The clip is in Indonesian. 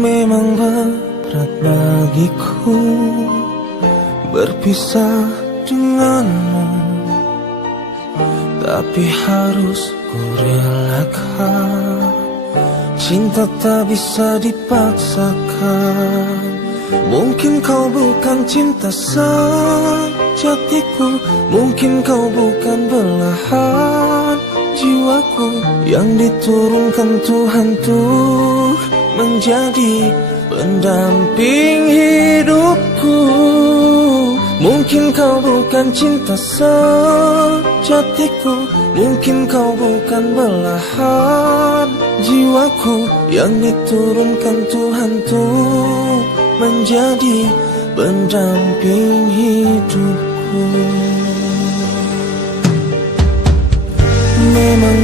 Memang berat bagiku berpisah denganmu, tapi harus ku relakan. Cinta tak bisa dipaksakan. Mungkin kau bukan cinta sejatiku, mungkin kau bukan belahan jiwaku yang diturunkan Tuhan tuh menjadi pendamping hidupku. Mungkin kau bukan cinta sejatiku, mungkin kau bukan belahan jiwaku yang diturunkan Tuhan tuh menjadi pendamping hidupku. Memang